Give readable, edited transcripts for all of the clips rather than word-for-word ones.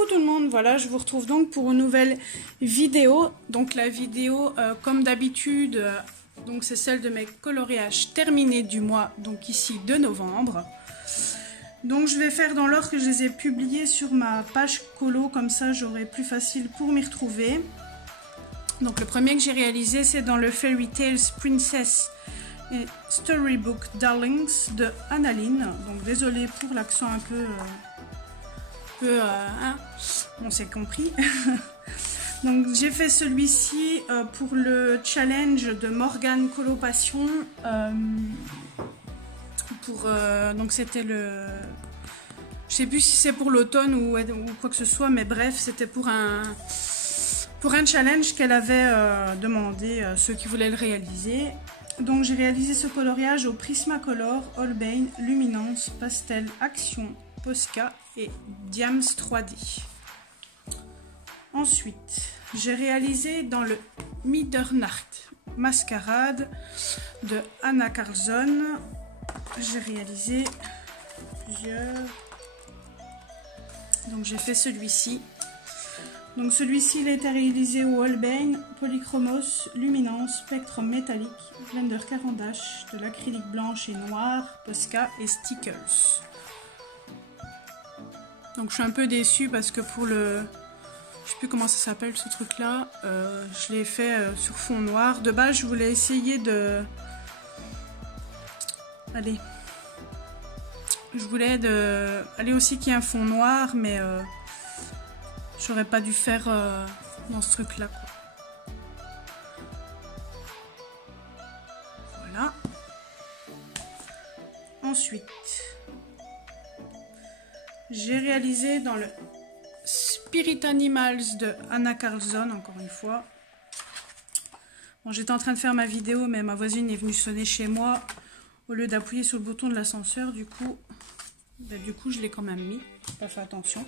Coucou tout le monde, voilà, je vous retrouve donc pour une nouvelle vidéo. Donc la vidéo, comme d'habitude, donc c'est celle de mes coloriages terminés du mois, donc ici de novembre. Donc je vais faire dans l'ordre que je les ai publiés sur ma page colo, comme ça j'aurai plus facile pour m'y retrouver. Donc le premier que j'ai réalisé, c'est dans le Fairy Tales Princess et Storybook Darlings de Annaline. Donc désolée pour l'accent un peu... on s'est compris. Donc j'ai fait celui-ci pour le challenge de Morgane Colopassion. Donc c'était le... Je sais plus si c'est pour l'automne ou quoi que ce soit, mais bref, c'était pour un challenge qu'elle avait demandé ceux qui voulaient le réaliser. Donc j'ai réalisé ce coloriage au Prismacolor, Holbein, Luminance, Pastel, Action, Posca et Diams 3D. Ensuite, j'ai réalisé dans le Middernacht Mascarade de Anna Karlsson. J'ai réalisé plusieurs. Donc j'ai fait celui-ci. Donc celui-ci, il a été réalisé au Holbein, Polychromos, Luminance, Spectrum métallique, Blender Caran d'Ache, de l'acrylique blanche et noire, Posca et Stickles. Donc je suis un peu déçue parce que pour le... Je sais plus comment ça s'appelle ce truc là. Je l'ai fait sur fond noir. De base je voulais essayer de... Allez. Je voulais aller aussi qu'il y ait un fond noir, mais j'aurais pas dû faire dans ce truc là. Voilà. Ensuite, j'ai réalisé dans le Spirit Animals de Anna Karlsson, encore une fois. Bon, j'étais en train de faire ma vidéo, mais ma voisine est venue sonner chez moi. Au lieu d'appuyer sur le bouton de l'ascenseur, du coup, je l'ai quand même mis. Pas fait attention.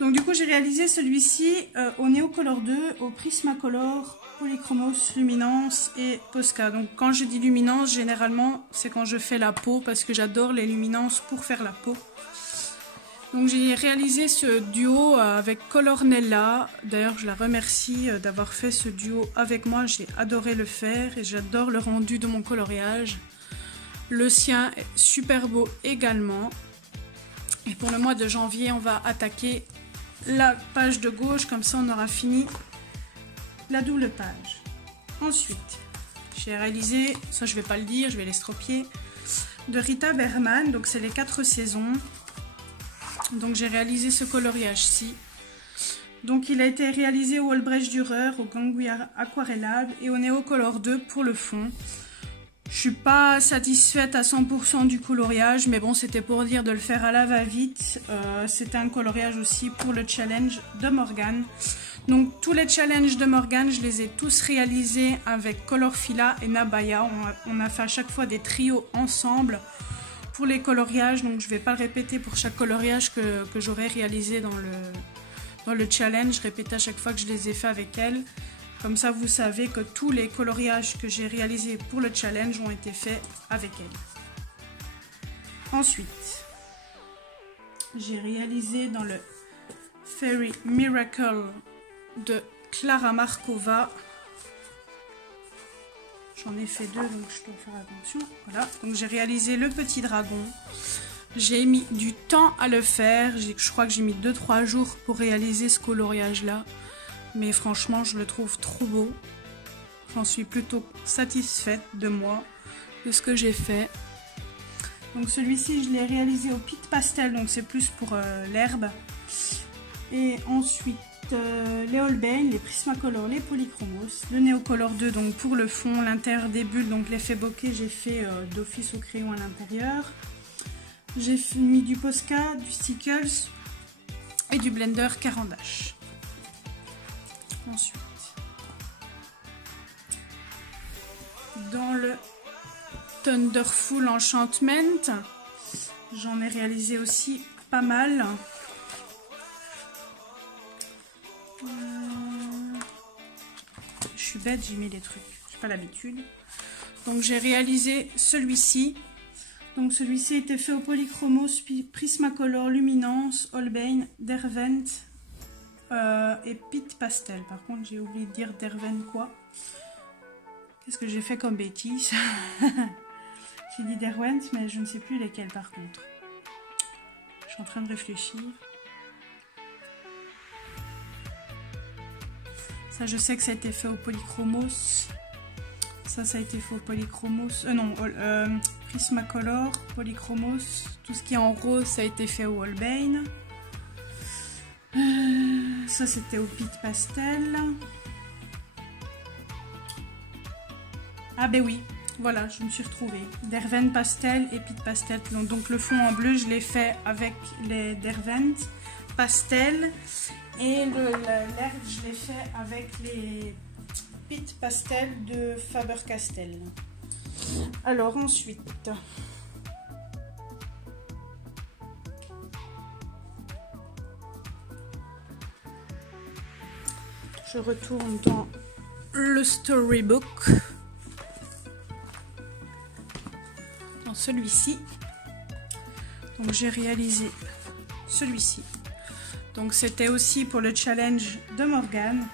Donc du coup, j'ai réalisé celui-ci au Neocolor 2, au Prismacolor, Polychromos, Luminance et Posca. Donc quand je dis luminance, généralement, c'est quand je fais la peau, parce que j'adore les luminances pour faire la peau. Donc j'ai réalisé ce duo avec Colornella. D'ailleurs, je la remercie d'avoir fait ce duo avec moi. J'ai adoré le faire et j'adore le rendu de mon coloriage. Le sien est super beau également. Et pour le mois de janvier, on va attaquer la page de gauche. Comme ça, on aura fini la double page. Ensuite, j'ai réalisé, ça je vais pas le dire, je vais l'estropier, de Rita Berman. Donc c'est les 4 saisons. Donc j'ai réalisé ce coloriage-ci. Donc il a été réalisé au Albrecht Dürer, au Gangui Aquarellable et au Neocolor 2 pour le fond. Je suis pas satisfaite à 100% du coloriage, mais bon, c'était pour dire de le faire à la va-vite. C'était un coloriage aussi pour le challenge de Morgane. Donc tous les challenges de Morgane, je les ai tous réalisés avec Colorfila et Nabaya. On a fait à chaque fois des trios ensemble pour les coloriages. Donc je vais pas le répéter pour chaque coloriage que j'aurais réalisé dans le challenge. Je répète à chaque fois que je les ai fait avec elle. Comme ça, vous savez que tous les coloriages que j'ai réalisés pour le challenge ont été faits avec elle. Ensuite, j'ai réalisé dans le Fairy Miracle de Klara Markova. J'en ai fait 2, donc je dois faire attention. Voilà, donc j'ai réalisé le petit dragon. J'ai mis du temps à le faire. Je crois que j'ai mis 2-3 jours pour réaliser ce coloriage-là. Mais franchement, je le trouve trop beau. J'en suis plutôt satisfaite de moi, de ce que j'ai fait. Donc celui-ci, je l'ai réalisé au Pit Pastel, donc c'est plus pour l'herbe. Et ensuite, les Holbein, les Prismacolor, les Polychromos. Le Neocolor 2, donc pour le fond, l'intérieur des bulles, donc l'effet bokeh, j'ai fait d'office au crayon à l'intérieur. J'ai mis du Posca, du Stickles et du Blender Caran d'Ache. Ensuite, dans le Thunderful Enchantment, j'en ai réalisé aussi pas mal. Je suis bête, j'ai mis des trucs, j'ai pas l'habitude. Donc j'ai réalisé celui-ci. Donc celui-ci était fait au Polychromos, Prismacolor, Luminance, Holbein, Derwent, et Pit Pastel. Par contre, j'ai oublié de dire Derwent quoi. Qu'est-ce que j'ai fait comme bêtise? J'ai dit Derwent, mais je ne sais plus lesquels par contre. Je suis en train de réfléchir. Ça, je sais que ça a été fait au Polychromos. Ça a été fait au Polychromos. Prismacolor, Polychromos. Tout ce qui est en rose, ça a été fait au Holbein. Ça, c'était au Pit Pastel. Ah ben oui, voilà, je me suis retrouvée. Derwent Pastel et Pit Pastel. Donc le fond en bleu, je l'ai fait avec les Derwent Pastel. Et l'herbe, je l'ai fait avec les Pit Pastel de Faber-Castell. Alors ensuite, je retourne dans le storybook. Dans celui-ci. Donc j'ai réalisé celui-ci. Donc c'était aussi pour le challenge de Morgane.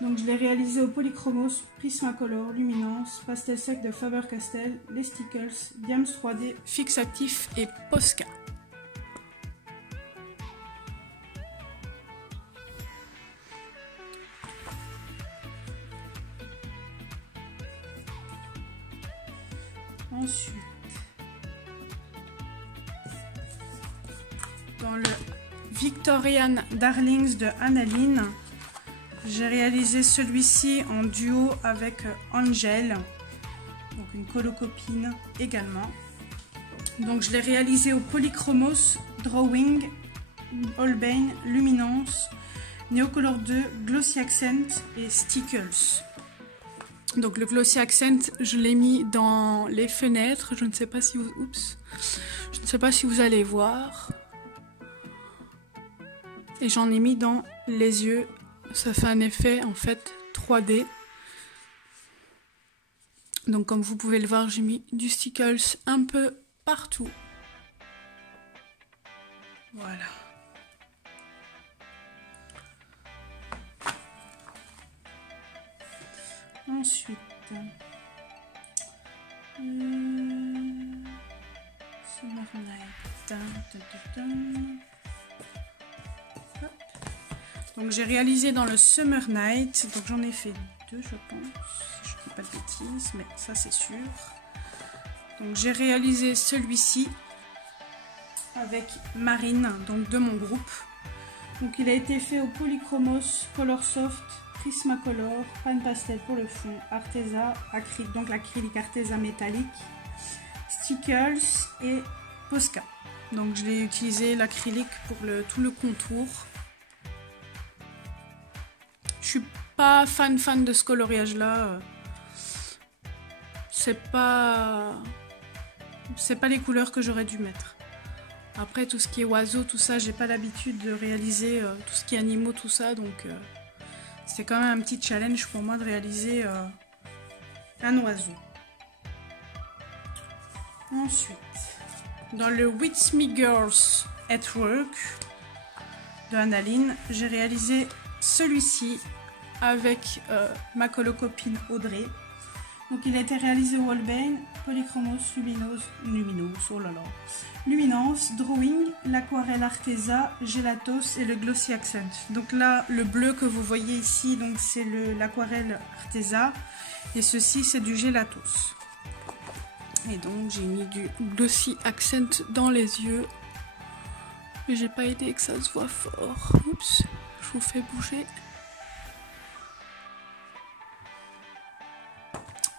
Donc je l'ai réalisé au Polychromos, Prismacolor, Luminance, Pastel sec de Faber-Castell, les Stickles, Diams 3D, Fixatif et Posca. Ensuite, dans le Victorian Darlings de Annaline, j'ai réalisé celui-ci en duo avec Angel, donc une colocopine également. Donc je l'ai réalisé au Polychromos, Drawing, Holbein, Luminance, Neocolor 2, Glossy Accent et Stickles. Donc le Glossy Accent, je l'ai mis dans les fenêtres. Je ne sais pas si vous... Oups. Je ne sais pas si vous allez voir. Et j'en ai mis dans les yeux. Ça fait un effet en fait 3D. Donc comme vous pouvez le voir, j'ai mis du Stickles un peu partout. Voilà. Ensuite, Summer Night. Hop. Donc j'ai réalisé dans le Summer Night, donc j'en ai fait 2 je pense, si je ne dis pas de bêtises, mais ça c'est sûr. Donc j'ai réalisé celui-ci avec Marine, donc de mon groupe. Donc il a été fait au Polychromos, Color Soft, Prismacolor, Pan Pastel pour le fond, Arteza, acrylique, donc l'acrylique Arteza métallique, Stickles et Posca. Donc je l'ai utilisé l'acrylique pour tout le contour. Je suis pas fan de ce coloriage là. C'est pas les couleurs que j'aurais dû mettre. Après tout ce qui est oiseaux, tout ça, j'ai pas l'habitude de réaliser tout ce qui est animaux, tout ça, donc c'est quand même un petit challenge pour moi de réaliser un oiseau. Ensuite, dans le With Me Girls at Work de Annaline, j'ai réalisé celui-ci avec ma colocopine Audrey. Donc il a été réalisé au Holbein, Polychromos, Luminance, Drawing, l'aquarelle Arteza, Gelatos et le Glossy Accent. Donc là, le bleu que vous voyez ici, donc c'est l'aquarelle Arteza et ceci c'est du Gelatos. Et donc j'ai mis du Glossy Accent dans les yeux. Mais j'ai pas aidé que ça se voit fort. Oups, je vous fais bouger.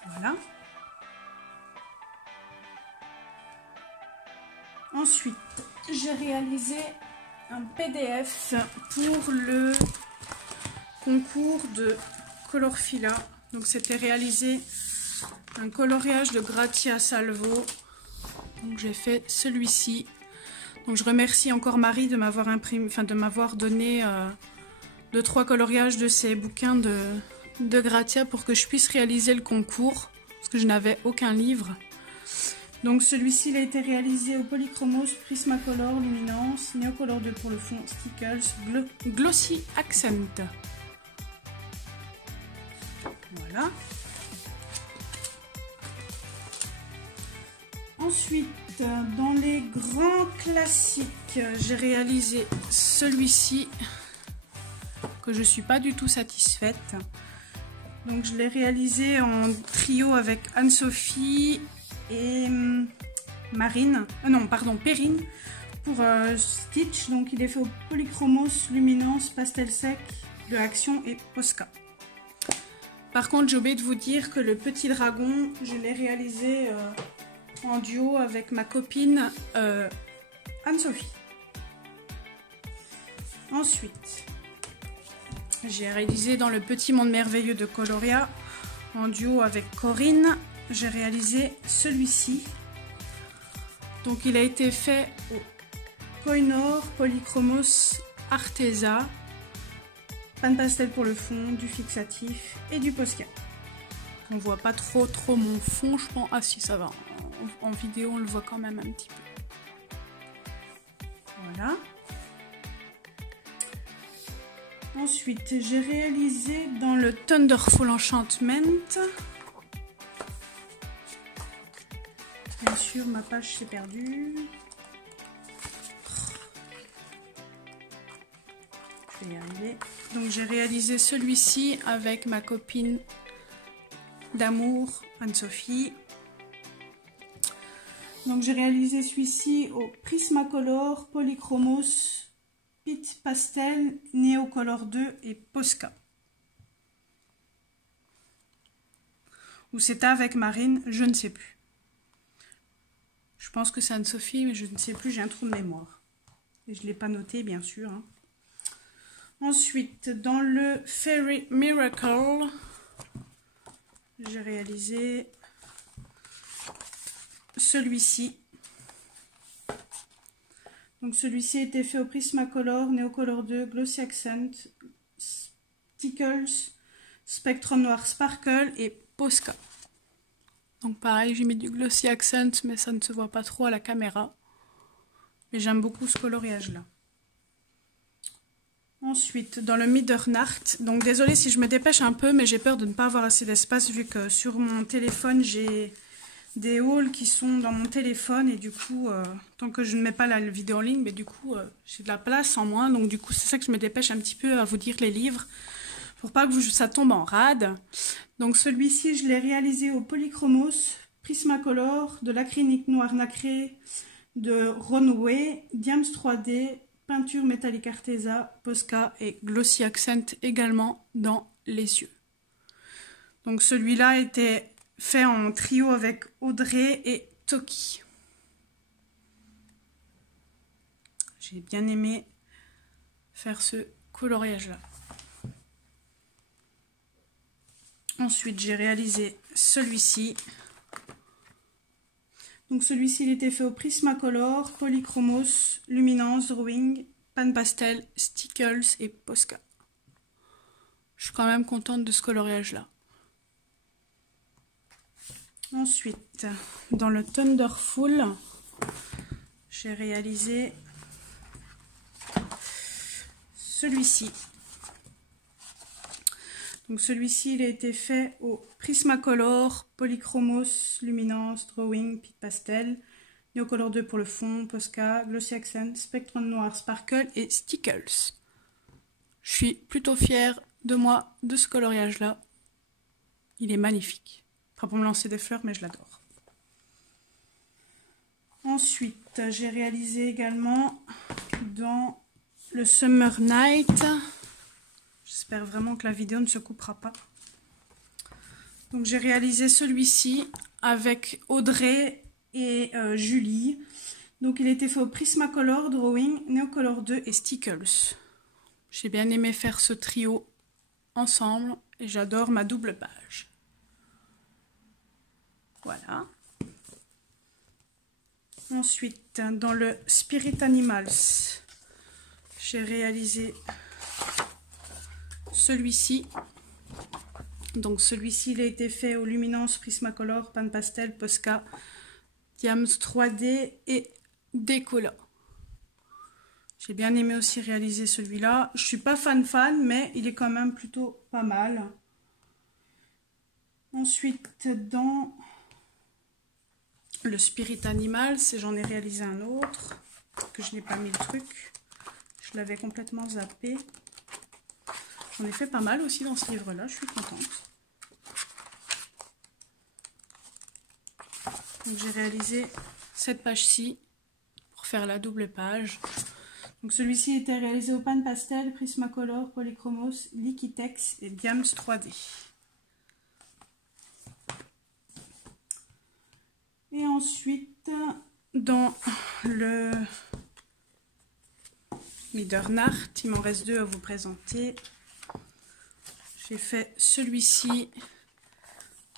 Voilà. Ensuite, j'ai réalisé un PDF pour le concours de Colorfila. Donc c'était réalisé un coloriage de Grazia Salvo. Donc j'ai fait celui-ci. Donc je remercie encore Marie de m'avoir donné 2-3 coloriages de ces bouquins de Grazia pour que je puisse réaliser le concours, parce que je n'avais aucun livre. Donc celui-ci il a été réalisé au Polychromos, Prismacolor, Luminance, Neocolor 2 pour le fond, Stickles, Glossy Accent. Voilà. Ensuite, dans les grands classiques, j'ai réalisé celui-ci que je ne suis pas du tout satisfaite. Donc je l'ai réalisé en trio avec Anne-Sophie et Marine, non pardon, Perrine pour Stitch. Donc il est fait au Polychromos, Luminance, Pastel Sec, de Action et Posca. Par contre, j'ai oublié de vous dire que le petit dragon, je l'ai réalisé en duo avec ma copine Anne-Sophie. Ensuite, j'ai réalisé dans le petit monde merveilleux de Coloria, en duo avec Corinne, j'ai réalisé celui-ci. Donc il a été fait au Koinor, Polychromos, Arteza, pan pastel pour le fond, du fixatif et du Posca. On voit pas trop mon fond, je pense. Ah si, ça va. En vidéo, on le voit quand même un petit peu. Voilà. Ensuite, j'ai réalisé dans le Thunderful Enchantment. Bien sûr, ma page s'est perdue. Je vais y arriver. Donc, j'ai réalisé celui-ci avec ma copine d'amour, Anne-Sophie. Donc j'ai réalisé celui-ci au Prismacolor, Polychromos, Pit Pastel, Neocolor 2 et Posca. Ou c'était avec Marine, je ne sais plus. Je pense que c'est Anne-Sophie, mais je ne sais plus, j'ai un trou de mémoire. Et je ne l'ai pas noté, bien sûr. Hein. Ensuite, dans le Fairy Miracle, j'ai réalisé celui-ci. Donc celui-ci a été fait au Prismacolor, Neocolor 2, Glossy Accent, Stickles, Spectrum Noir Sparkle et Posca. Donc pareil, j'ai mis du Glossy Accent, mais ça ne se voit pas trop à la caméra. Mais j'aime beaucoup ce coloriage-là. Ensuite, dans le Midernart, donc désolée si je me dépêche un peu, mais j'ai peur de ne pas avoir assez d'espace vu que sur mon téléphone, j'ai des hauls qui sont dans mon téléphone et du coup, tant que je ne mets pas la vidéo en ligne, mais du coup, j'ai de la place en moins. Donc du coup, c'est ça que je me dépêche un petit peu à vous dire les livres pour pas que ça tombe en rade. Donc celui-ci, je l'ai réalisé au Polychromos, Prismacolor, de l'acrylique noir nacré, de Runway, Diams 3D, peinture métallique Arteza, Posca et Glossy Accent également dans les yeux. Donc celui-là était fait en trio avec Audrey et Toki. J'ai bien aimé faire ce coloriage-là. Ensuite, j'ai réalisé celui-ci. Donc celui-ci, il était fait au Prismacolor, Polychromos, Luminance, Drawing, Pan Pastel, Stickles et Posca. Je suis quand même contente de ce coloriage-là. Ensuite, dans le Thunderful, j'ai réalisé celui-ci. Donc celui-ci, il a été fait au Prismacolor, Polychromos, Luminance, Drawing, Pit Pastel, Neocolor 2 pour le fond, Posca, Glossy Accent, Spectrum Noir Sparkle et Stickles. Je suis plutôt fière de moi, de ce coloriage-là. Il est magnifique. Pas pour me lancer des fleurs, mais je l'adore. Ensuite, j'ai réalisé également dans le Summer Night. J'espère vraiment que la vidéo ne se coupera pas. Donc j'ai réalisé celui-ci avec Audrey et Julie. Donc il a été fait au Prismacolor, Drawing, Neocolor 2 et Stickles. J'ai bien aimé faire ce trio ensemble et j'adore ma double page. Voilà. Ensuite, dans le Spirit Animals, j'ai réalisé celui-ci. Donc celui-ci, il a été fait au Luminance, Prismacolor, Pan Pastel, Posca, Diams 3D et Décolla. J'ai bien aimé aussi réaliser celui-là. Je suis pas fan, mais il est quand même plutôt pas mal. Ensuite, dans le Spirit Animals, j'en ai réalisé un autre, que je n'ai pas mis le truc. Je l'avais complètement zappé. J'en ai fait pas mal aussi dans ce livre-là, je suis contente. Donc j'ai réalisé cette page-ci pour faire la double page. Donc celui-ci était réalisé au pan pastel, Prismacolor, Polychromos, Liquitex et Diams 3D. Et ensuite, dans le Midernart, il m'en reste 2 à vous présenter. J'ai fait celui-ci.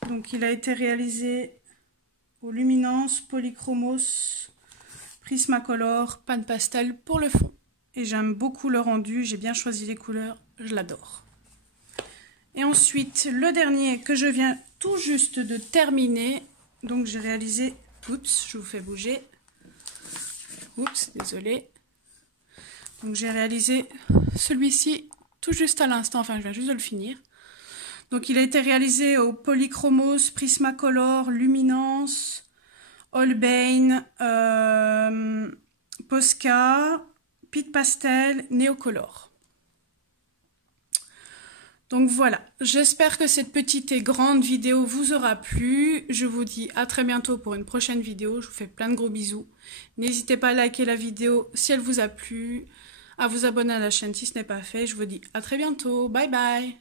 Donc il a été réalisé au Luminance, Polychromos, Prismacolor, pan pastel pour le fond. Et j'aime beaucoup le rendu, j'ai bien choisi les couleurs, je l'adore. Et ensuite, le dernier que je viens tout juste de terminer. Donc j'ai réalisé, oups, je vous fais bouger. Oups, désolé. Donc j'ai réalisé celui-ci tout juste à l'instant, enfin je viens juste de le finir. Donc il a été réalisé au Polychromos, Prismacolor, Luminance, Holbein, Posca, Pit Pastel, Neocolor. Donc voilà, j'espère que cette petite et grande vidéo vous aura plu. Je vous dis à très bientôt pour une prochaine vidéo. Je vous fais plein de gros bisous. N'hésitez pas à liker la vidéo si elle vous a plu, à vous abonner à la chaîne si ce n'est pas fait. Je vous dis à très bientôt. Bye bye.